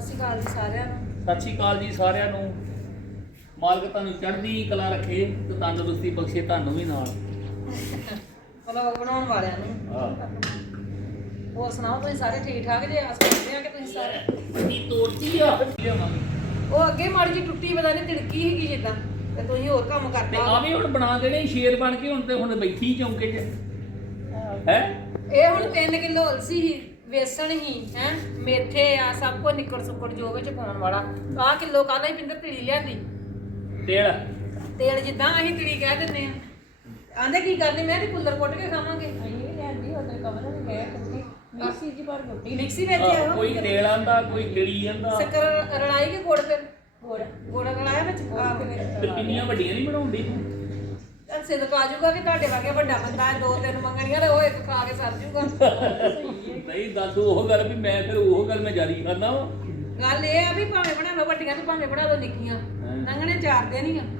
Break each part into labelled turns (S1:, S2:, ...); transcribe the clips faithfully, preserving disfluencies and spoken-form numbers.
S1: ਸਤਿ ਸ਼੍ਰੀ ਅਕਾਲ ਜੀ ਸਾਰਿਆਂ ਨੂੰ।
S2: ਸਤਿ ਸ਼੍ਰੀ ਅਕਾਲ ਜੀ ਸਾਰਿਆਂ ਨੂੰ। ਮਾਲਕ ਤੁਹਾਨੂੰ ਚੜ੍ਹਦੀ ਕਲਾ ਰੱਖੇ ਤੇ ਤੰਦਰੁਸਤੀ ਬਖਸ਼ੇ ਤੁਹਾਨੂੰ ਵੀ ਨਾਲ।
S1: ਮਤਲਬ ਬਣਾਉਣ ਵਾਲਿਆਂ ਨੂੰ।
S2: ਹਾਂ
S1: ਹੋਰ ਸੁਣਾਓ ਤੁਸੀਂ ਸਾਰੇ ਠੀਕ ਠਾਕ ਜੇ? ਆਸ ਕਰਦੇ ਆ ਕਿ ਤੁਸੀਂ ਸਾਰੇ
S2: ਵੱਡੀ ਤੋੜਤੀ ਆ ਲਿਆਵਾਂਗੇ।
S1: ਉਹ ਅੱਗੇ ਮਾੜੀ ਜੀ ਟੁੱਟੀ ਪਤਾ ਨਹੀਂ ਤਿੜਕੀ ਸੀਗੀ ਜਿੱਦਾਂ ਤੇ ਤੁਸੀਂ ਹੋਰ ਕੰਮ
S2: ਤੇ
S1: ਕਰਤਾ।
S2: ਆ ਵੀ ਹੁਣ ਬਣਾ ਦੇਣੇ ਸ਼ੇਰ ਬਣ ਕੇ ਹੁਣ ਤੇ ਹੁਣ ਬੈਠੀ ਚੌਂਕੇ 'ਚ ਹੈ।
S1: ਇਹ ਹੁਣ ਤਿੰਨ ਕਿਲੋ ਅਲਸੀ ਸੀ, ਵੇਸਣ ਹੀ ਹੈ, ਮੇਥੇ ਆ, ਸਭ ਕੁਝ ਨਿਕਲ ਸੁੱਕੜ ਜੋ ਵਿੱਚ ਪਾਉਣ ਵਾਲਾ। ਆਹ ਕਿਲੋ ਕੱਲ ਹੀ ਪਿੰਦਰ ਤਿੜੀ ਲਿਆਂਦੀ
S2: ਤੇਲ
S1: ਤੇਲ ਜਿੱਦਾਂ ਅਸੀਂ ਤਿੜੀ ਕਹਿ ਦਿੰਦੇ ਆ। ਆਂਦੇ ਕੀ ਕਰਨੀ? ਮੈਂ ਤੇ ਕੁੱਲਰ ਕੁੱਟ ਕੇ ਖਾਵਾਂਗੇ। ਮਿਕਸੀ ਜੀ ਪਰ ਰੋਟੀ ਮਿਕਸੀ ਵਿੱਚ
S2: ਆਹ, ਕੋਈ ਤੇਲ ਆਂਦਾ ਕੋਈ ਕਿਲੀ ਆਂਦਾ।
S1: ਸ਼ੱਕਰ ਰਲਾਈ ਕੇ ਗੁੜ ਫਿਰ ਗੁੜ ਗੁੜ ਰਲਾਇਆ ਵਿੱਚ ਪਾ ਕੇ
S2: ਤੇ ਪਿੰਨੀਆਂ ਵੱਡੀਆਂ ਨਹੀਂ ਬਣਾਉਂਦੀ ਤੂੰ?
S1: ਅਸੇ ਤਾਂ ਆ ਜਾਊਗਾ ਕਿ ਤੁਹਾਡੇ ਵਰਗੇ ਵੱਡਾ ਬੰਦਾ ਹੈ, ਦੋ ਤਿੰਨ ਮੰਗਣੀਆਂ ਤੇ ਉਹ ਇੱਕ ਖਾ ਕੇ ਸਰ ਜਾਊਗਾ।
S2: ਨਹੀਂ ਦੱਸ ਉਹ ਗੱਲ ਵੀ ਮੈਂ ਫਿਰ ਉਹ ਗੱਲ ਮੈਂ ਜਾਰੀ ਕਰਨਾ ਵਾ।
S1: ਗੱਲ ਇਹ ਆ ਵੀ ਭਾਵੇਂ ਬਣਾ ਲਓ ਵੱਡੀਆਂ ਤੇ ਭਾਵੇਂ ਬਣਾ ਲਓ ਨਿੱਕੀਆਂ, ਲੰਘਣੇ ਚਾਰ ਦਿਨ ਹੀ ਆ।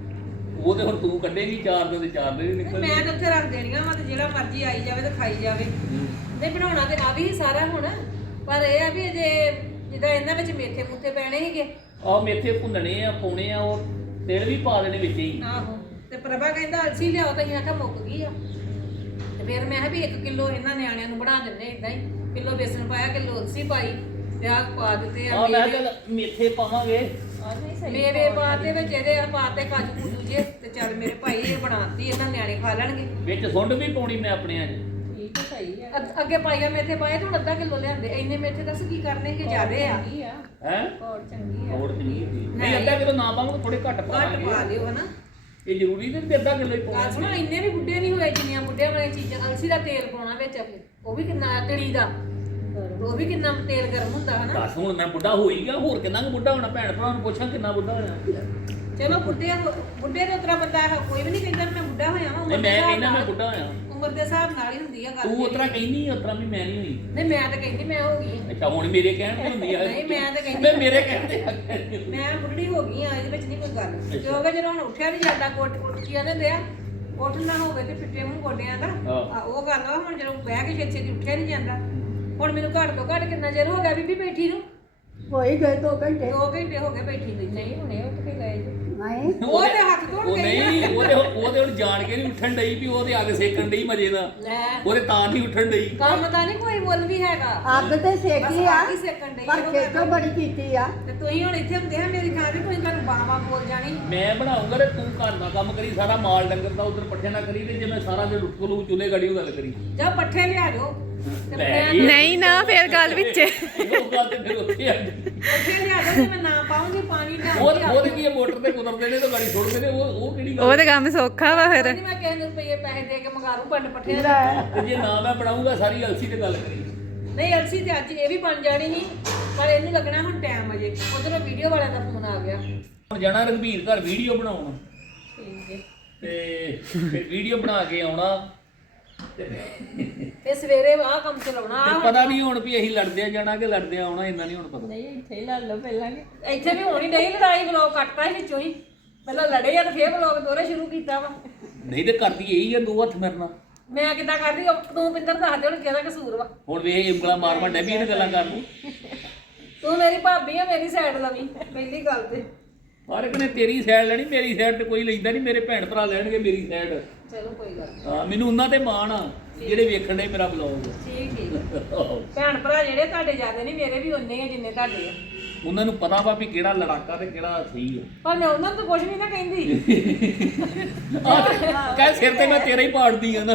S2: ਉਹ ਤੇ ਹੁਣ ਤੂੰ ਕੱਢੇਗੀ ਚਾਰ ਦਿਨ ਤੇ ਚਾਰ ਦਿਨ ਹੀ ਨਿਕਲ।
S1: ਮੈਂ ਤਾਂ ਉੱਥੇ ਰੱਖ ਦੇਣੀਆਂ ਵਾ ਤੇ ਜਿਹੜਾ ਮਰਜ਼ੀ ਆਈ ਜਾਵੇ ਤੇ ਖਾਈ ਜਾਵੇ। ਨਹੀਂ ਬਣਾਉਣਾ ਤੇ ਆ ਵੀ ਸਾਰਾ ਹੁਣ, ਪਰ ਇਹ ਆ ਵੀ ਅਜੇ ਜਿੱਦਾਂ ਇਹਨਾਂ ਵਿੱਚ ਮੇਥੇ ਮੂਥੇ ਪੈਣੇ ਸੀਗੇ।
S2: ਆਹ ਮੇਥੇ ਭੁੰਨਣੇ ਆ ਪਾਉਣੇ ਆ, ਉਹ ਤੇਲ ਵੀ ਪਾ ਦੇਣੇ ਵਿੱਚ ਹੀ।
S1: ਆਹੋ ਤੇ ਪ੍ਰਭਾ ਕਹਿੰਦਾ ਅਲਸੀ ਲਿਆਓ ਤਾਂ ਅਸੀਂ ਆਖਿਆ ਮੁੱਕ ਗਈ ਆ। ਤੇ ਫਿਰ ਮੈਂ ਕਿਹਾ ਵੀ ਇੱਕ ਕਿਲੋ ਇਹਨਾਂ ਨਿਆਣਿਆਂ ਨੂੰ ਬਣਾ ਦਿੰਦੇ ਇਦਾਂ ਹੀ। ਕਿਲੋ ਬੇਸਣ ਪਾਇਆ, ਕਿਲੋ ਅਲਸੀ ਪਾਈ ਤੇ ਆਹ ਪਾ ਦਿੱਤੇ ਆ
S2: ਆ ਮੈਂ ਕਿਹਾ ਮੇਥੇ ਪਾਵਾਂਗੇ।
S1: ਮੇਵੇ ਪਾ ਤੇ ਵਿੱਚ ਇਹਦੇ ਆ ਪਾ ਤੇ ਕਾਜੂ ਕੂਜੂ ਜੇ ਤੇ ਚੱਲ ਮੇਰੇ ਭਾਈ ਇਹ ਬਣਾਤੀ, ਇਹਨਾਂ ਨਿਆਣੇ ਖਾ ਲੈਣਗੇ।
S2: ਵਿੱਚ ਸੁੰਡ ਵੀ ਪਾਉਣੀ ਮੈਂ ਆਪਣੇ ਅੱਜ।
S1: ਠੀਕ ਹੈ, ਸਹੀ ਹੈ। ਅੱਗੇ ਪਾਈਆ ਮੇਥੇ ਪਾਏ ਤੇ ਹੁਣ ਅੱਧਾ ਕਿਲੋ ਲਿਆਂਦੇ। ਇੰਨੇ ਮੇਥੇ ਦੱਸ ਕੀ ਕਰਨੇ ਕਿ ਜ਼ਿਆਦੇ ਆ?
S2: ਹੈ
S1: ਕੋੜ ਚੰਗੀ ਆ।
S2: ਕੋੜ ਚੰਗੀ ਸੀ। ਨਹੀਂ ਅੱਧਾ ਕਿਲੋ ਨਾ ਪਾਵਾਂਗੇ, ਥੋੜੇ ਘੱਟ
S1: ਘੱਟ
S2: ਪਾਵਾਂਗੇ।
S1: ਪਾ ਦਿਓ ਹਨਾ।
S2: ਇਹ ਜ਼ਰੂਰੀ ਨਹੀਂ ਕਿ ਅੱਧਾ ਕਿਲੋ ਹੀ
S1: ਗੱਲ
S2: ਪਾਉਣਾ।
S1: ਸੁਣੋ ਇੰਨੇ ਵੀ ਬੁੱਢੇ ਨਹੀਂ ਹੋਏ ਜਿੰਨੀਆਂ ਬੁੱਢਿਆਂ ਵਾਲੀਆਂ ਚੀਜ਼ਾਂ। ਅਲਸੀ ਦਾ ਤੇਲ ਪਾਉਣਾ ਵਿੱਚ, ਫਿਰ ਉਹ ਵੀ ਕਿੰਨਾ ਤੜੀ ਦਾ, ਉਹ ਵੀ ਕਿੰਨਾ ਤੇਲ ਗਰਮ ਹੁੰਦਾ ਹਨਾ।
S2: ਦੱਸ ਹੁਣ ਮੈਂ ਬੁੱਢਾ ਹੋ ਹੀ ਗਿਆ, ਹੋਰ ਕਿੰਨਾ ਕੁ ਬੁੱਢਾ ਹੋਣਾ? ਭੈਣ ਭਰਾ ਨੂੰ ਪੁੱਛਾਂ ਕਿੰਨਾ ਬੁੱਢਾ ਹੋਇਆ।
S1: ਚਲੋ ਬੁੱਢੇ ਬੁੱਢੇ ਦੇ ਉਤਰਾ ਬੰਦਾ ਕੋਈ ਵੀ ਨਹੀਂ ਕਹਿੰਦਾ ਮੈਂ ਬੁੱਢਾ ਹੋਇਆ ਵਾਂ।
S2: ਨਹੀਂ ਮੈਂ ਕਹਿੰਦਾ ਮੈਂ ਬੁੱਢਾ ਹੋਇਆ।
S1: ਉਮਰ ਦੇ ਹਿਸਾਬ ਨਾਲ ਹੀ ਹੁੰਦੀ ਆ ਗੱਲ।
S2: ਤੂੰ ਉਤਰਾ ਕਹਿੰਦੀ ਉਤਰਾ ਵੀ ਮੈਂ ਨਹੀਂ ਹੋਈ।
S1: ਨਹੀਂ ਮੈਂ ਤਾਂ ਕਹਿੰਦੀ ਮੈਂ ਹੋ ਗਈ।
S2: ਅੱਛਾ ਹੁਣ ਮੇਰੇ ਕਹਿਣ ਤੇ ਹੁੰਦੀ ਆ।
S1: ਨਹੀਂ ਮੈਂ ਤਾਂ ਕਹਿੰਦੀ
S2: ਮੈਂ ਮੇਰੇ ਕਹਿਣ ਤੇ
S1: ਮੈਂ ਬੁੱਢੀ ਹੋ ਗਈ ਆ, ਇਹਦੇ ਵਿੱਚ ਨਹੀਂ ਕੋਈ ਗੱਲ। ਕਿਉਂਕਿ ਜਦੋਂ ਹੁਣ ਉੱਠਿਆ ਨਹੀਂ ਜਾਂਦਾ, ਕੋਟ ਉੱਠੀ ਜਾਂਦੇ ਆ, ਉੱਠ ਨਾ ਹੋਵੇ ਤੇ ਫਿੱਟੇ ਮੂੰਹ ਗੋਡਿਆਂ ਦਾ ਆ, ਉਹ ਗੱਲ ਆ। ਹੁਣ ਜਦੋਂ ਬਹਿ ਕੇ ਛੇਤੀ ਛੇਤੀ ਉੱਠਿਆ ਨਹੀਂ ਜਾਂਦਾ। ਹੁਣ ਮੈਨੂੰ ਘੱਟ ਤੋਂ ਘੱਟ ਕਿੰਨਾ ਚਿਰ ਹੋ ਗਿਆ ਬੀਬੀ ਬੈਠੀ ਨੂੰ?
S3: ਹੋਈ ਗਏ ਦੋ ਘੰਟੇ।
S1: ਦੋ ਘੰਟੇ ਹੋ ਗਏ ਬੈਠੀ ਨੂੰ। ਨਹੀਂ ਹੁਣੇ ਉੱਠ ਕੇ ਗਏ ਜੀ।
S3: ਨਹੀਂ
S1: ਉਹ ਤੇ ਹੱਥ ਧੋਣ
S2: ਉਹ
S1: ਗਈ
S2: ਨਹੀਂ ਉਹਦੇ ਉਹਦੇ ਹੁਣ ਜਾਣ ਕੇ ਨਹੀਂ ਉੱਠਣ ਡਈ ਵੀ ਉਹਦੇ ਅੱਗ ਸੇਕਣ ਡਈ ਮਜੇ ਦਾ।
S1: ਲੈ
S2: ਉਹਦੇ ਤਾਂ ਨਹੀਂ ਉੱਠਣ ਡਈ।
S1: ਕੰਮ ਤਾਂ ਨਹੀਂ ਕੋਈ ਮੁੱਲ ਵੀ ਹੈਗਾ।
S3: ਅੱਗ ਤੇ ਸੇਕੀ ਆ,
S1: ਕੀ ਸੇਕਣ ਡਈ
S3: ਪਰ ਖੇਤੋਂ ਬੜੀ ਕੀਤੀ ਆ।
S1: ਤੇ ਤੁਸੀਂ ਹੁਣ ਇੱਥੇ ਹੁੰਦੇ ਆ ਮੇਰੀ ਥਾਂ ਤੇ, ਤੁਸੀਂ ਤੁਹਾਨੂੰ ਬਾਵਾ ਬੋਲ ਜਾਣੀ।
S2: ਮੈਂ ਬਣਾਉਂਗਾ ਤੇ ਤੂੰ ਘਰ ਦਾ ਕੰਮ ਕਰੀ, ਸਾਰਾ ਮਾਲ ਡੰਗਰ ਦਾ ਉਧਰ ਪੱਠੇ ਨਾ ਕਰੀ। ਤੇ ਜੇ ਮੈਂ ਸਾਰਾ ਦਿਨ ਉੱਠ ਲੂ ਚੁੱਲੇ ਗੜੀ ਉਹ ਗੱਲ ਕਰੀ।
S1: ਜਾ ਪੱਠੇ ਲਿਆ ਦਿਓ।
S4: ਨਹੀਂ ਨਾ ਫਿਰ ਗੱਲ ਵਿੱਚ
S2: ਉਹ ਗੱਲ ਤੇ ਫਿਰ ਉੱਥੇ ਆ ਜਾਂਦੀ।
S1: ਪੱਠੇ ਲਿਆ ਦਿਓ ਤੇ ਮੈਂ ਨਾ ਪਾਉਂਗੀ ਪਾਣੀ ਲਿਆ।
S2: ਉਹ ਉਹਦੇ ਕੀ ਮੋਟਰ ਤੇ ਕੁਦਰਦੇ ਨੇ ਤਾਂ ਗਾੜੀ ਛੋੜਦੇ ਨੇ। ਉਹ ਉਹ ਕਿਹੜੀ ਗੱਲ?
S4: ਉਹ ਤੇ ਕੰਮ ਸੌਖਾ ਵਾ ਫਿਰ।
S1: ਨਹੀਂ ਮੈਂ ਕਿਸੇ ਨੂੰ ਰੁਪਏ ਪੈਸੇ ਦੇ ਕੇ ਮੰਗਾ ਲੂ ਪੰਡ ਪੱਠੇ।
S2: ਤੇ ਜੇ ਨਾ ਮੈਂ ਬਣਾਉਂਗਾ ਸਾਰੀ ਅਲਸੀ ਤੇ ਗੱਲ ਕਰੀ।
S1: ਨਹੀਂ ਅਲਸੀ ਤੇ ਅੱਜ ਇਹ ਵੀ ਬਣ ਜਾਣੀ ਸੀ, ਪਰ ਇਹਨੂੰ ਲੱਗਣਾ ਹੁਣ ਟਾਈਮ ਅਜੇ। ਉਧਰੋਂ ਵੀਡੀਓ ਵਾਲਿਆਂ ਦਾ ਫੋਨ ਆ ਗਿਆ।
S2: ਹੁਣ ਜਾਣਾ ਰਘਬੀਰ ਘਰ ਵੀਡੀਓ ਬਣਾਉਣ
S1: ਠੀਕ ਹੈ।
S2: ਤੇ ਫਿਰ ਵੀਡੀਓ ਬਣਾ ਕੇ ਆਉਣਾ ਤੇ
S1: ਤੇ ਸਵੇਰੇ ਆਹ ਕੰਮ ਚਲਾਉਣਾ।
S2: ਤੇ ਪਤਾ ਨਹੀਂ ਹੁਣ ਵੀ ਅਸੀਂ ਲੜਦੇ ਆ ਜਾਣਾ ਕਿ ਲੜਦੇ ਆ ਆਉਣਾ, ਇੰਨਾ ਨਹੀਂ ਹੁਣ ਪਤਾ।
S1: ਨਹੀਂ ਇੱਥੇ ਹੀ ਲੜ ਲਓ ਪਹਿਲਾਂ ਕਿ ਇੱਥੇ ਵੀ ਹੋਣੀ ਨਹੀਂ ਲੜਾਈ। ਵਲੋਗ ਕੱਟਤਾ ਸੀ ਵਿੱਚੋਂ ਹੀ, ਪਹਿਲਾਂ ਲੜੇ ਆ ਤੇ ਫੇਰ ਵਲੋਗ ਦੋਰੇ ਸ਼ੁਰੂ ਕੀਤਾ ਵਾ।
S2: ਨਹੀਂ ਤੇ ਕਰਦੀ ਇਹੀ ਆ ਦੋ ਹੱਥ ਮੇਰੇ ਨਾਲ।
S1: ਮੈਂ ਕਿੱਦਾਂ ਕਰਦੀ? ਤੂੰ ਪਿੰਦਰ ਦੱਸ ਦੇ ਹੁਣ ਕਿਹਦਾ ਕਸੂਰ ਵਾ।
S2: ਹੁਣ ਵੇਖ ਉਂਗਲਾਂ ਮਾਰ ਮਾਰ ਡੈਬੀ ਇਹਨੇ ਗੱਲਾਂ ਕਰ ਲੂ।
S1: ਤੂੰ ਮੇਰੀ ਭਾਬੀ ਆ, ਮੇਰੀ ਸਾਈਡ ਲਵੀ ਪਹਿਲੀ ਗੱਲ ਤੇ।
S2: ਹਰ ਇੱਕ ਨੇ ਤੇਰੀ ਸਾਈਡ ਲੈਣੀ, ਮੇਰੀ ਸਾਈਡ ਤੇ ਕੋਈ ਲੈਂਦਾ ਨਹੀਂ। ਮੇਰੇ ਭੈਣ ਭਰਾ ਲੈਣਗੇ ਮੇਰੀ ਸਾਈਡ।
S1: ਚਲੋ ਕੋਈ ਗੱਲ ਨੀ।
S2: ਹਾਂ ਮੈਨੂੰ ਉਹਨਾਂ ਤੇ ਮਾਣ ਆ ਜਿਹੜੇ ਵੇਖਣ ਦੇ ਮੇਰਾ ਬਲੌਗ।
S1: ਠੀਕ ਠੀਕ। ਭੈਣ ਭਰਾ ਜਿਹੜੇ ਤੁਹਾਡੇ ਜ਼ਿਆਦਾ ਨਹੀਂ, ਮੇਰੇ ਵੀ ਉਨੇ ਆ ਜਿੰਨੇ ਤੁਹਾਡੇ ਆ।
S2: ਉਹਨਾਂ ਨੂੰ ਪਤਾ ਵਾ ਵੀ ਕਿਹੜਾ ਲੜਾਕਾ ਤੇ ਕਿਹੜਾ ਸਹੀ ਆ।
S1: ਪਰ ਮੈਂ ਉਹਨਾਂ ਨੂੰ ਕੁਝ ਵੀ ਨਾ ਕਹਿੰਦੀ।
S2: ਆਹ ਕਹਿ ਸਿਰ ਤੇ ਮੈਂ ਤੇਰਾ ਹੀ ਪਾੜਦੀ ਆ ਨਾ।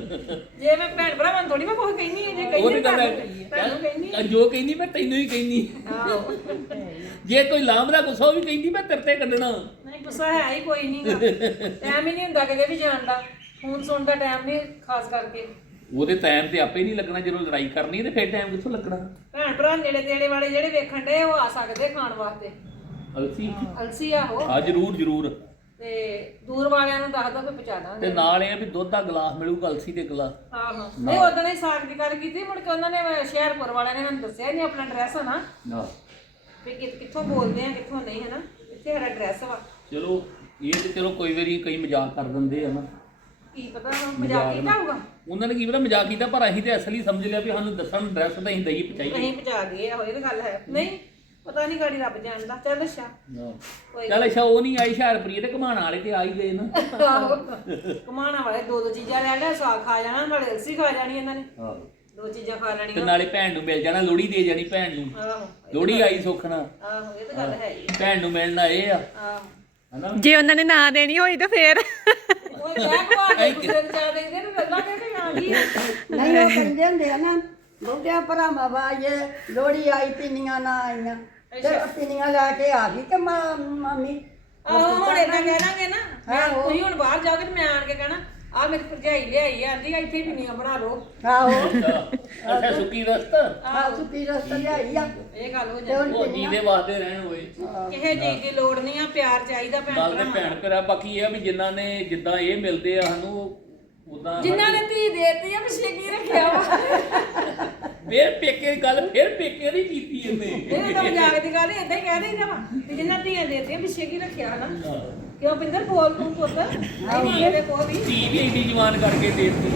S1: ਜੇ ਮੈਂ ਭੈਣ ਭਰਾਵਾਂ ਨੂੰ ਥੋੜੀ ਮੈਂ ਕੁਝ ਕਹਿੰਦੀ ਜੇ
S2: ਉਹ
S1: ਕਹਿੰਦੀ
S2: ਨਹੀਂ ਗੱਲ
S1: ਤੁਹਾਨੂੰ ਕਹਿੰਦੀ।
S2: ਹੈ ਜੋ ਕਹਿੰਦੀ ਮੈਂ ਤੈਨੂੰ ਹੀ ਕਹਿੰਦੀ।
S1: ਆਹੋ
S2: ਜੇ ਕੋਈ ਲਾਂਭ ਦਾ ਗੁੱਸਾ ਉਹ ਵੀ ਕਹਿੰਦੀ ਮੈਂ ਤੇਰੇ ਤੇ ਕੱਢਣਾ।
S1: ਨਹੀਂ ਗੁੱਸਾ ਹੈ ਹੀ ਕੋਈ ਨਹੀਂ ਗਾ। ਟਾਈਮ ਹੀ ਨਹੀਂ ਹੁੰਦਾ ਕਿਤੇ ਵੀ ਜਾਣ ਦਾ। ਫੋਨ ਸੁਣਨ ਦਾ ਟਾਈਮ ਨਹੀਂ ਖਾਸ ਕਰਕੇ।
S2: ਉਹਦੇ ਟਾਈਮ ਤੇ ਆਪੇ ਨਹੀਂ ਲੱਗਣਾ। ਜਦੋਂ ਲੜਾਈ ਕਰਨੀ ਤੇ ਫਿਰ ਟਾਈਮ ਕਿੱਥੋਂ ਲੱਗਣਾ?
S1: ਭੈਣ ਭਰਾ ਨੇੜੇ ਤੇੜੇ ਵਾਲੇ ਜਿਹੜੇ ਵੇਖਣ ਦੇ ਉਹ ਆ ਸਕਦੇ ਖਾਣ ਵਾਸਤੇ।
S2: ਅਲਸੀ
S1: ਅਲਸੀ ਆਹੋ।
S2: ਹਾਂ ਜ਼ਰੂਰ ਜ਼ਰੂਰ।
S1: ਤੇ ਦੂਰ ਵਾਲਿਆਂ ਨੂੰ ਦੱਸ ਦੋ ਕਿ ਪਹੁੰਚਾ ਦਾਂਗੇ।
S2: ਤੇ ਨਾਲ ਇਹ ਆ ਵੀ ਦੁੱਧ ਦਾ ਗਲਾਸ ਮਿਲੂਗਾ ਅਲਸੀ ਦੇ ਗਲਾਸ।
S1: ਆਹੋ ਨਹੀਂ ਉਦੋਂ ਹੀ ਸਾਗ ਦੀ ਗੱਲ ਕੀਤੀ, ਮੁੜ ਕੇ ਉਹਨਾਂ ਨੇ ਸ਼ਹਿਰਪੁਰ ਵਾਲਿਆਂ ਨੇ ਮੈਨੂੰ ਦੱਸਿਆ ਨਹੀਂ ਆਪਣਾ ਐਡਰੈਸ ਨਾ
S2: ਹਾਂ
S1: ਵੀ ਕਿੱਥੋਂ ਬੋਲਦੇ ਆ ਕਿੱਥੋਂ ਨਹੀਂ ਹੈ ਨਾ। ਇੱਥੇ ਸਾਡਾ ਐਡਰੈਸ ਵਾ।
S2: ਚਲੋ ਇਹ ਤੇ ਚਲੋ ਕੋਈ ਵਾਰੀ ਕਈ ਮਜ਼ਾਕ ਕਰ ਦਿੰਦੇ ਆ ਨਾ।
S1: ਕੀ ਪਤਾ ਮਜ਼ਾਕ ਕੀਤਾ ਹੋਊਗਾ।
S2: ਉਹਨਾਂ ਨੇ ਕੀ ਪਤਾ ਮਜ਼ਾਕ ਕੀਤਾ, ਪਰ ਅਸੀਂ ਤੇ ਅਸਲੀ ਸਮਝ ਲਿਆ ਵੀ ਸਾਨੂੰ ਦੱਸਣ ਐਡਰੈਸ ਤਾਂ ਅਸੀਂ ਦਈ ਪਹੁੰਚਾਈਏ।
S1: ਅਸੀਂ ਪਹੁੰਚਾ ਦਈਏ। ਇਹੋ ਇਹ ਤਾਂ ਗੱਲ ਹੈ। ਨਹੀਂ ਪਤਾ ਨਹੀਂ ਗਾੜੀ ਰੱਬ ਜਾਣਦਾ। ਚੱਲ ਅੱਛਾ ਕੋਈ
S2: ਚੱਲ ਅੱਛਾ ਉਹ ਨਹੀਂ ਆਈ ਹੁਸ਼ਿਆਰਪੁਰੀ ਤੇ ਘਮਾਣ ਵਾਲੇ ਤੇ ਆ ਹੀ ਗਏ ਨਾ।
S1: ਕਮਾਣਾ ਵਾਲੇ ਦੋ ਦੋ ਚੀਜ਼ਾਂ ਲੈ ਲਿਆ, ਸਾਗ ਖਾ ਜਾਣਾ ਨਾਲੇ ਅਲਸੀ ਖਾ ਜਾਣੀ ਇਹਨਾਂ ਨੇ, ਦੋ ਚੀਜ਼ਾਂ ਖਾ
S2: ਤੇ
S1: ਲੈਣੀਆਂ।
S2: ਨਾਲੇ ਭੈਣ ਨੂੰ ਮਿਲ ਜਾਣਾ, ਲੋਹੜੀ ਦੇ ਜਾਣੀ ਭੈਣ ਨੂੰ।
S1: ਆਹੋ
S2: ਲੋਹੜੀ ਆਈ ਸੁੱਖ ਨਾਲ,
S1: ਆਹੋ ਇਹ ਤਾਂ ਗੱਲ ਹੈ ਹੀ
S2: ਭੈਣ ਨੂੰ ਮਿਲਣ ਆਏ ਆ
S1: ਆਹੋ।
S2: ਹਨਾ।
S4: ਜੇ ਉਹਨਾਂ ਨੇ ਨਾ ਦੇਣੀ ਹੋਈ ਤਾਂ ਫੇਰ
S1: ਉਹ ਮੈਂ ਕੋ ਕੇ ਗੁੱਸੇ ਚ ਜਾ ਦੇ ਨੂੰ ਲੱਗਾ ਕਿ ਆ ਗਈ
S3: ਨਹੀਂ ਉਹ ਕਹਿੰਦੇ ਹੁੰਦੇ ਆ ਨਾ ਬਹੁਤਿਆਂ ਭਰਾਵਾਂ ਵਾਜੇ ਲੋਹੜੀ ਆਈ ਪਿੰਨੀਆਂ ਨਾ ਆਈਆਂ ਤੇ ਪਿੰਨੀਆਂ ਲੈ ਕੇ ਆ ਗਈ ਤੇ ਮਾਂ- ਮਾਮੀ
S1: ਆਹੋ ਹੁਣ ਏਦਾਂ ਕਹਿ ਲਾਂਗੇ ਨਾ, ਮੈਂ
S3: ਆਹੋ।
S1: ਤੁਸੀਂ ਹੁਣ ਬਾਹਰ ਜਾਓਗੇ ਤੇ ਮੈਂ ਆਣ ਕੇ ਕਹਿਣਾ ਆ ਮੇਰੀ ਭਰਜਾਈ ਲਿਆਈ ਆ, ਆਂਦੀ ਇੱਥੇ ਹੀ ਪਿੰਨੀਆਂ ਬਣਾ ਲਓ।
S3: ਆਹੋ
S2: ਅੱਛਾ ਸੁੱਕੀ ਰਸਤਾ
S3: ਆ ਸੁੱਕੀ ਰਸਤਾ ਲਿਆਈ ਆ
S1: ਇਹ ਗੱਲ ਹੋ
S3: ਤੇ
S1: ਜਾਂਦੀ।
S3: ਹੁਣ
S2: ਉਹ ਜੀਦੇ ਵਾਸਤੇ ਰਹਿਣ ਹੋਏ।
S1: ਕਿਸੇ ਚੀਜ਼ ਦੀ ਲੋੜ ਨਹੀਂ ਆ, ਪਿਆਰ ਚਾਹੀਦਾ ਭੈਣ
S2: ਗੱਲ ਤੇ
S1: ਭਰਾਵਾਂ
S2: ਭੈਣ ਭਰਾ। ਬਾਕੀ ਇਹ ਆ ਵੀ ਜਿਨ੍ਹਾਂ ਨੇ ਜਿੱਦਾਂ ਇਹ ਮਿਲਦੇ ਆ ਸਾਨੂੰ ਉਦਾਂ
S1: ਜਿਨ੍ਹਾਂ ਨੇ ਧੀ ਦੇਤੀ ਆ ਪਿੱਛੇ ਕੀ ਰੱਖਿਆ ਵਾ।
S2: ਫੇਰ ਪੇਕੇ ਦੀ ਗੱਲ ਫੇਰ ਪੇਕੇ ਦੀ ਕੀਤੀ ਇਹਨੇ।
S1: ਇਹ ਤਾਂ ਮਜ਼ਾਕ ਦੀ ਗੱਲ ਏਦਾਂ ਹੀ ਕਹਿ ਦੇਈਦਾ ਵਾ ਕਿ ਜਿਨ੍ਹਾਂ ਧੀਆਂ ਦੇਤੀਆਂ ਪਿੱਛੇ ਕੀ ਰੱਖਿਆ ਹਨਾ। ਕਿਉਂ ਪਿੰਦਰ ਬੋਲ ਤੂੰ ਪੁੱਤ ਨਹੀਂ ਇਹਦੇ ਕੋਲ ਵੀ
S2: ਧੀ ਵੀ ਇੰਨੀ ਜਵਾਨ ਕਰਕੇ ਦੇ ਦਿੱਤੀ।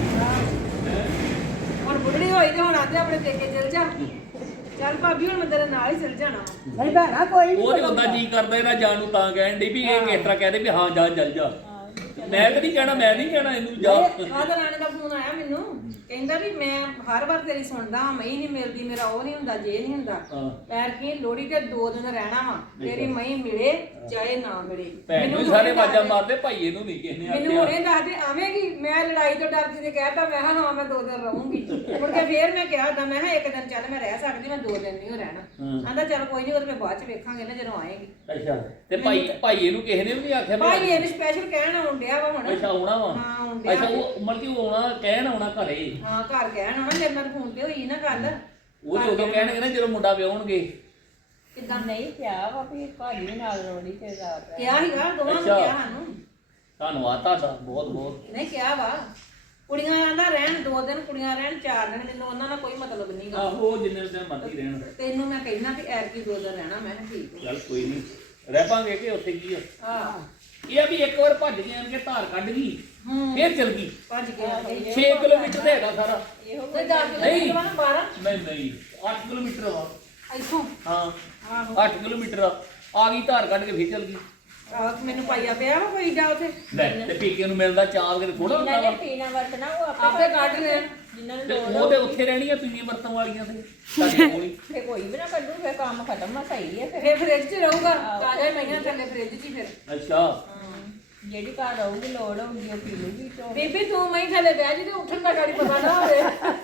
S1: ਹੁਣ ਬੁੱਢੜੀ ਹੋਈ ਤੇ ਹੁਣ ਆਂਦੇ ਆਪਣੇ ਪੇਕੇ ਚਲ ਜਾ। ਚੱਲ ਭਾਬੀ ਹੁਣ ਮੈਂ ਤੇਰੇ ਨਾਲ ਹੀ ਚਲ ਜਾਣਾ ਵਾ।
S3: ਨਹੀਂ ਭੈਣਾ ਕੋਈ ਨਹੀਂ
S2: ਉਹ ਤੇ ਉਦਾਂ ਜੀ ਕਰਦਾ ਇਹਦਾ ਜਾਣ ਨੂੰ, ਤਾਂ ਕਹਿਣ ਡਈ ਵੀ ਇਹ ਕਿਸ ਤਰ੍ਹਾਂ ਕਹਦੇ ਵੀ ਹਾਂ ਜਾ ਚੱਲ ਜਾ। ਮੈਂ ਤਾਂ ਨਹੀਂ ਕਹਿਣਾ, ਮੈਂ ਨਹੀਂ ਕਹਿਣਾ ਇਹਨੂੰ ਜਾ।
S1: ਆਹ ਤਾਂ ਰਾਣੇ ਦਾ ਫੋਨ ਆਇਆ ਮੈਨੂੰ, ਕਹਿੰਦਾ ਵੀ ਮੈਂ ਹਰ ਵਾਰ ਤੇਰੀ ਸੁਣਦਾ ਹਾਂ, ਮਈ ਨਹੀਂ ਮਿਲਦੀ, ਮੇਰਾ ਉਹ ਨਹੀਂ ਹੁੰਦਾ, ਜੇ ਨਹੀਂ ਹੁੰਦਾ। ਪੈਰ ਕੀ ਲੋੜੀ ਤੇ ਦੋ ਦਿਨ ਰਹਿਣਾ ਵਾ, ਤੇਰੀ ਮਈ ਮਿਲੇ ਚਾਹੇ ਨਾ ਮਿਲੇ।
S2: ਭੈਣ ਨੂੰ ਸਾਰੇ ਵਾਜਾਂ ਮਾਰਦੇ, ਭਾਈ ਇਹਨੂੰ ਨਹੀਂ ਕਿਸੇ ਨੇ
S1: ਮੈਨੂੰ ਹੁਣੇ ਦੱਸਦੇ ਆਵੇਂਗੀ। ਮੈਂ ਲੜਾਈ ਤੋਂ ਡਰਦੀ ਤੇ ਕਹਿਤਾ, ਮੈਂ ਕਿਹਾ ਹਾਂ ਮੈਂ ਦੋ ਦਿਨ ਰਹੂੰਗੀ। ਮੁੜ ਕੇ ਫੇਰ ਮੈਂ ਕਿਹਾ ਤਾਂ ਮੈਂ ਕਿਹਾ ਇੱਕ ਦਿਨ ਚੱਲ ਮੈਂ ਰਹਿ ਸਕਦੀ, ਮੈਂ ਦੋ ਦਿਨ ਨਹੀਂ ਰਹਿਣਾ। ਆਂਦਾ ਚੱਲ ਕੋਈ ਨਹੀਂ, ਉਹ ਤੇ ਬਾਅਦ ਚ ਵੇਖਾਂਗੇ ਨਾ ਜਦੋਂ ਆਏਗੀ।
S2: ਅੱਛਾ ਤੇ ਭਾਈ ਭਾਈ ਇਹਨੂੰ ਕਿਸੇ ਨੇ ਵੀ ਨਹੀਂ ਆਖਿਆ
S1: ਭਾਈ ਇਹਨੂੰ ਸਪੈਸ਼ਲ ਕਹਿਣ ਆਉਣ ਡਿਆ ਵਾ ਹੁਣ।
S2: ਅੱਛਾ ਆਉਣਾ ਵਾ।
S1: ਹਾਂ ਆਉਣ ਡਿਆ।
S2: ਅੱਛਾ ਉਹ ਮਤਲਬ ਕਿ ਉਹ ਆਉਣਾ ਕਹਿਣ ਆਉਣਾ ਘਰੇ।
S1: ਹਾਂ ਘਰ ਕਹਿਣ ਆਉਣਾ, ਮੇਰੇ ਨਾਲ ਫੋਨ ਤੇ ਹੋਈ ਨਾ ਗੱਲ।
S2: ਉਹ ਤੇ ਉਦੋਂ ਕਹਿਣਗੇ ਨਾ ਜਦੋਂ ਮੁੰਡਾ ਵਿਆਹੁਣਗੇ।
S1: ਕਿੱਦਾਂ
S5: ਨਹੀਂ ਕਿਹਾ ਵਾ ਵੀ ਭਾਜੀ ਨਾਲ ਲੋੜੀ ਤੇ ਰਾਤ
S1: ਕਿਹਾ ਸੀਗਾ ਦੋਵਾਂ ਨੂੰ,
S2: ਅੱਛਾ।
S1: ਕਿਹਾ ਸਾਨੂੰ
S2: ਧੰਨਵਾਦ ਤੁਹਾਡਾ ਬਹੁਤ ਬਹੁਤ।
S1: ਨਹੀਂ ਕਿਹਾ ਵਾ। ਕੁੜੀਆਂ ਆਂਦਾ ਰਹਿਣ ਦੋ ਦਿਨ, ਕੁੜੀਆਂ ਰਹਿਣ ਚਾਰ ਦਿਨ, ਮੈਨੂੰ ਉਹਨਾਂ ਨਾਲ ਕੋਈ ਮਤਲਬ ਨਹੀਂਗਾ।
S2: ਆਹੋ ਜਿੰਨੇ ਦਿਨ ਮਰਜ਼ੀ ਰਹਿਣ।
S1: ਤੈਨੂੰ ਮੈਂ ਕਹਿਣਾ ਵੀ ਐਰਕੀ ਦੋ ਦਿਨ ਰਹਿਣਾ। ਮੈਂ ਕਿਹਾ ਠੀਕ
S2: ਚੱਲ ਕੋਈ ਨਹੀਂ ਰਹਿ ਪਾਂਗੇ ਕਿ ਉੱਥੇ ਕੀ ਆ।
S1: ਆ।
S2: ਇਹ ਆ ਵੀ ਇੱਕ ਵਾਰ ਭੱਜ ਕੇ ਆਣ ਕੇ ਧਾਰ ਕੱਢ ਗਈ ਫੇਰ ਚਲ ਗਈ।
S1: ਭੱਜ ਗਿਆ
S2: ਛੇ ਕਿਲੋਮੀਟਰ ਤੇ ਹੈਗਾ ਸਾਰਾ।
S1: ਇਹੋ ਤੇ ਦਸ ਕਿਲੋਮੀਟਰ ਵਾ ਨਾ, ਬਾਰਾਂ
S2: ਨਹੀਂ ਨਹੀਂ ਅੱਠ ਕਿਲੋਮੀਟਰ ਵਾ।
S1: ਇੱਥੋਂ।
S2: ਹਾਂ
S1: ਆਹੋ
S2: ਅੱਠ ਕਿਲੋਮੀਟਰ ਆ। ਆ ਗਈ ਧਾਰ ਕੱਢ ਕੇ ਫੇਰ ਚਲ ਗਈ।
S1: ਆਹ ਮੈਨੂੰ ਪਾਈਆ ਪਿਆ ਵਾ ਕੋਈ ਜਾ ਉੱਥੇ।
S2: ਲੈ ਤੇ ਪੀਕੇ ਨੂੰ ਮਿਲਦਾ ਚਾਹ ਵਗੈਰੇ ਥੋੜਾ ਹੁੰਦਾ
S5: ਜਿਨ੍ਹਾਂ
S2: ਵਾ।
S5: ਨੇ ਪੀਣਾ ਵਰਤਣਾ ਉਹ ਆਪੇ
S1: ਆਪੇ ਕੱਢ ਲੈਣ।
S5: ਜਿਨ੍ਹਾਂ ਨੂੰ
S2: ਤੇ
S5: ਲੋੜ
S2: ਉਹ ਤੇ ਉੱਥੇ ਰਹਿਣੀਆਂ ਪੀਣੀ ਵਰਤੋਂ ਵਾਲੀਆਂ ਤੇ ਸਾਡੇ ਕੋਲ ਹੀ।
S5: ਫੇ ਕੋਈ ਵੀ ਨਾ ਕੱਢੂ ਫੇ ਕੰਮ ਖਤਮ ਆ, ਸਹੀ ਹੈ ਫਿਰ
S1: ਫੇਰ ਫ੍ਰਿਜ 'ਚ ਰਹੂਗਾ ਤਾਜ਼ਾ ਮਹੀਨਾ ਥੱਲੇ ਫ੍ਰਿਜ 'ਚ ਹੀ ਫਿਰ।
S2: ਅੱਛਾ
S5: ਜਿਹੜੀ ਘਰ ਰਹੂਗੀ ਲੋੜ ਹੋਊਗੀ ਉਹ ਪੀ ਲੂਗੀ ਚੋ
S1: ਬੀਬੀ ਤੂੰ ਮੈਂ ਥੱਲੇ ਬਹਿ ਜੀ ਤੇ ਉੱਠਣ ਦਾ ਗਾੜੀ ਪਤਾ ਨਾ ਹੋਵੇ।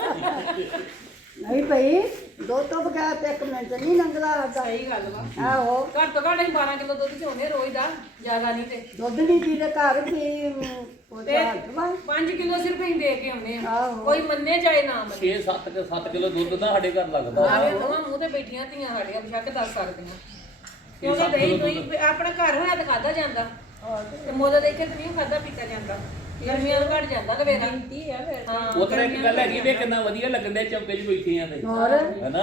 S3: ਨਹੀਂ ਭਈ ਦੋ ਤੋਂ ਬਗੈਰ ਤੇ ਇੱਕ ਮਿੰਟ ਨਹੀਂ ਲੰਘਦਾ ਸਾਡਾ।
S1: ਸਹੀ ਗੱਲ ਵਾ।
S3: ਆਹੋ
S1: ਘੱਟ ਤੋਂ ਘੱਟ ਅਸੀਂ ਬਾਰਾਂ ਕਿਲੋ ਦੁੱਧ ਚੋਨੇ ਰੋਜ਼ ਦਾ, ਜ਼ਿਆਦਾ ਨਹੀਂ ਤੇ।
S3: ਦੁੱਧ ਨਹੀਂ ਪੀਦੇ ਘਰ ਵੀ ਪਹੁੰਚਾ
S1: ਪੰਜ ਕਿਲੋ ਸਿਰਫ ਅਸੀਂ ਦੇ ਕੇ ਆਉਂਦੇ ਆ।
S3: ਆਹੋ।
S1: ਕੋਈ ਮੰਨੇ ਚਾਹੇ ਨਾ ਮੰਨੇ।
S2: ਛੇ ਸੱਤ ਕੇ ਸੱਤ ਕਿਲੋ ਦੁੱਧ ਤਾਂ ਸਾਡੇ ਘਰ ਲੱਗਦਾ।
S1: ਆਵੇ ਦੋਵਾਂ ਮੂੰਹ ਤੇ ਬੈਠੀਆਂ ਧੀਆਂ ਸਾਡੀਆਂ ਬਸ਼ੱਕ ਦੱਸ ਸਕਦੀਆਂ। ਕਿਉਂਕਿ ਦਹੀਂ ਦਹੀਂ ਆਪਣਾ ਘਰ ਹੋਇਆ ਤਾਂ ਖਾਦਾ ਜਾਂਦਾ, ਤੇ ਮੁੱਲ ਦੇ ਕੇ ਤਾਂ ਨਹੀਂ ਖਾਦਾ ਪੀਤਾ ਜਾਂਦਾ। ਗਰਮੀਆਂ ਨੂੰ ਘਟ ਜਾਂਦਾ ਲਵੇਰਾ।
S5: ਗਿਣਤੀ ਆ ਫਿਰ
S1: ਹਾਂ
S2: ਉਹ ਤਰ੍ਹਾਂ ਇੱਕ ਗੱਲ ਹੈਗੀ ਵੀ ਕਿੰਨਾ ਵਧੀਆ ਲੱਗਣ ਦੇ ਚੌਂਕੇ 'ਚ ਬੈਠੇ ਆ ਤੇ
S3: ਹੋਰ
S2: ਹੈਨਾ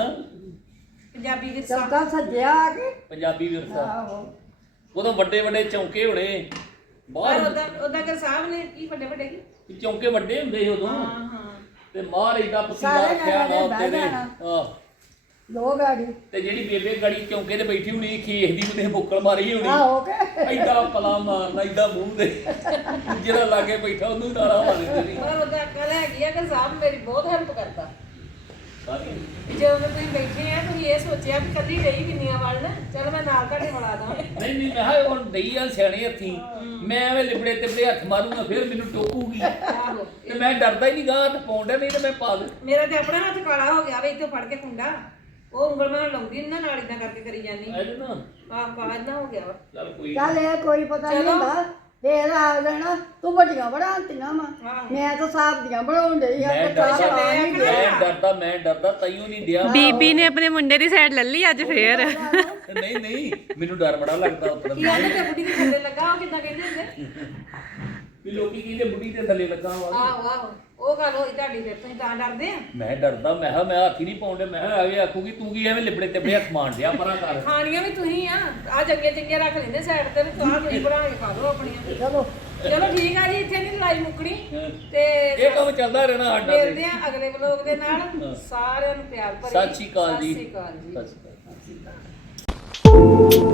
S1: ਪੰਜਾਬੀ ਵਿਰਸਾ।
S3: ਚੌਕਾ ਸੱਜਿਆ ਆ ਕੇ
S2: ਪੰਜਾਬੀ ਵਿਰਸਾ।
S3: ਆਹੋ
S2: ਉਦੋਂ ਵੱਡੇ ਵੱਡੇ ਚੌਂਕੇ ਹੋਣੇ
S1: ਪਰ
S2: ਬਾਹਰ।
S1: ਉਹਦਾ ਉਹਦਾ ਕਿ ਸਾਹਿਬ ਨੇ ਕੀ ਵੱਡੇ ਵੱਡੇ ਕੀ।
S2: ਚੌਂਕੇ ਵੱਡੇ ਹੁੰਦੇ ਸੀ ਉਦੋਂ
S1: ਹਾਂ ਹਾਂ
S2: ਤੇ ਮਾਰ ਏਡਾ ਪਸੀਨਾ
S3: ਸਾਰੇ
S2: ਰੱਖਿਆ ਨਾ
S3: ਜਾਣੇ
S2: ਉੱਤੇ
S3: ਬਹਿ
S2: ਦੇ।
S3: ਜਾਣਾ।
S2: ਆਹ
S3: ਦੋ ਗਾੜੀ
S2: ਤੇ ਜਿਹੜੀ ਬੇਬੇ ਗੜੀ ਚੌਂਕੇ ਤੇ ਬੈਠੀ ਹੋਣੀ ਖੇਸ ਦੀ ਉਹਨੇ ਮੁੱਕਲ ਮਾਰੀ ਹੋਣੀ।
S3: ਆਹੋ ਕੇ
S2: ਐਡਾ ਪਲਾ ਮਾਰਨਾ ਐਡਾ ਮੂੰਹ ਦੇ ਜਿਹੜਾ ਲਾਗੇ ਬੈਠਾ ਉਹਨੂੰ ਹੀ ਨਾਲਾ ਮਾਰਦੇ ਸੀ
S1: ਪਰ ਉਹਦਾ ਅਕਲ ਹੈਗੀ ਆ ਕਿ ਸਾਹਿਬ ਮੇਰੀ ਬਹੁਤ ਹੈਲਪ ਕਰਦਾ।
S2: ਸਾਰੀ।
S1: ਜਦੋਂ ਦੇ ਤੁਸੀਂ ਬੈਠੇ ਆ ਤੁਸੀਂ ਇਹ ਸੋਚਿਆ ਵੀ ਕੱਲੀ ਰਹੀ ਕਿੰਨੀਆਂ ਵੱਲ ਚਲ ਮੈਂ ਨਾਲ ਤੁਹਾਡੇ ਮਿਲਾ ਦਾਂ।
S2: ਨਹੀਂ ਨਹੀਂ ਮੈਂ ਕਿਹਾ ਹੁਣ ਦਈ ਆ ਸਿਆਣੇ ਹੱਥੀ ਮੈਂ ਐਵੇਂ ਲਿਬੜੇ ਤਿਬੜੇ ਹੱਥ ਮਾਰੂੰਗਾ ਫਿਰ ਮੈਨੂੰ ਟੋਕੂਗੀ
S1: ਆਹੋ
S2: ਤੇ ਮੈਂ ਡਰਦਾ ਹੀ ਨਹੀਂ ਗਾ ਹੱਥ ਪਾਉਂਦਾ ਨਹੀਂ ਤੇ ਮੈਂ ਪਾ ਦੂੰ।
S1: ਮੇਰਾ ਤੇ ਆਪਣਾ ਹੱਥ ਕਾਲਾ ਹੋ ਗਿਆ ਵੇ ਇੱਥੇ ਫੜ ਕੇ ਕੁੰਡਾ। ਉਹ ਉਂਗਲ ਮੈਂ ਲਾਉਂਦੀ ਨੀ ਨਾ ਨਾਲ ਇਦਾਂ ਕਰਕੇ ਕਰੀ ਜਾਂਦੀ।
S2: ਇਹਦੇ ਨਾ
S1: ਆਹ ਕਾਲਾ ਇਦਾਂ ਹੋ ਗਿਆ ਵਾ।
S2: ਚੱਲ ਕੋਈ
S3: ਚੱਲ ਇਹ ਕੋਈ ਪਤਾ ਨਹੀਂ
S1: ਚਲੋ।
S3: ਹੁੰਦਾ ਫੇਰ ਆ ਦੇਣਾ ਤੂੰ ਵੱਡੀਆਂ ਬਣਾਉਂਦੀਆਂ ਵਾ
S1: ਆਹੋ।
S3: ਮੈਂ ਤਾਂ ਸਾਹਬ ਦੀਆਂ ਬਣਾਉਣ ਡਈ ਆ
S2: ਮੈਂ
S3: ਤੇ ਚਾਹ
S2: ਡਰਦਾ
S3: ਲਾ ਨਹੀਂ
S2: ਮੈਂ ਡਰਦਾ ਮੈਂ ਡਰਦਾ ਤੈਨੂੰ ਨਹੀਂ ਦਿਆ।
S4: ਬੀਬੀ ਨੇ ਆਪਣੇ ਮੁੰਡੇ ਦੀ ਸਾਈਡ ਲੈ ਲਈ ਅੱਜ ਫੇਰ।
S2: ਨਹੀਂ ਨਹੀਂ ਮੈਨੂੰ ਡਰ ਬੜਾ ਲੱਗਦਾ ਉੱਪਰ
S1: ਕੀ ਆਂਦੇ ਤੇ ਬੁੱਢੀ ਦੇ ਥੱਲੇ ਲੱਗਾ ਉਹ ਕਿੱਦਾਂ ਕਹਿੰਦੇ ਹੁੰਦੇ।
S2: ਵੀ ਲੋਕੀ ਕਹਿੰਦੇ ਬੁੱਢੀ ਦੇ ਥੱਲੇ ਲੱਗਾ ਵਾ।
S1: ਆਹੋ ਆਹੋ ਉਹ ਗੱਲ ਹੋਈ ਤੁਹਾਡੀ ਫਿਰ ਤੁਸੀਂ ਤਾਂ ਡਰਦੇ ਆ।
S2: ਮੈਂ ਡਰਦਾ ਮੈਂ ਕਿਹਾ ਮੈਂ ਹੱਥ ਹੀ ਨਹੀਂ ਪਾਉਂਦੇ ਮੈਂ ਕਿਹਾ ਐਵੇਂ ਆਖੂਗੀ ਤੂੰ ਕੀ ਐਵੇਂ ਲਿਬੜੇ ਤਿਬੜੇ ਹੱਥ ਮਾਰ ਦਿਆ ਪਰਾਂ ਕਰ।
S1: ਖਾਣੀਆਂ ਵੀ ਤੁਸੀਂ ਆ ਆ ਚੰਗੇ ਚੰਗੇ ਰੱਖ ਲੈਂਦੇ ਸਾਈਡ ਤੇ ਵੀ ਚਾਹ ਤੁਸੀਂ ਬਣਾ ਕੇ ਖਾ ਲਓ ਆਪਣੀਆਂ।
S3: ਚਲੋ
S1: ਚਲੋ ਠੀਕ ਆ ਜੀ ਇੱਥੇ ਨਹੀਂ ਲੜਾਈ ਮੁੱਕਣੀ ਤੇ
S2: ਇਹ ਕੰਮ ਚੱਲਦਾ ਰਹਿਣਾ ਸਾਡਾ ਤੇ।
S1: ਮਿਲਦੇ ਆ ਅਗਲੇ ਵਲੋਗ ਦੇ ਨਾਲ। ਸਾਰਿਆਂ ਨੂੰ ਪਿਆਰ ਭਰੀ
S2: ਸਤਿ ਸ਼੍ਰੀ ਅਕਾਲ ਜੀ।
S1: ਸਤਿ ਸ਼੍ਰੀ ਅਕਾਲ ਜੀ।
S2: ਸਤਿ ਸ਼੍ਰੀ ਅਕਾਲ। ਆ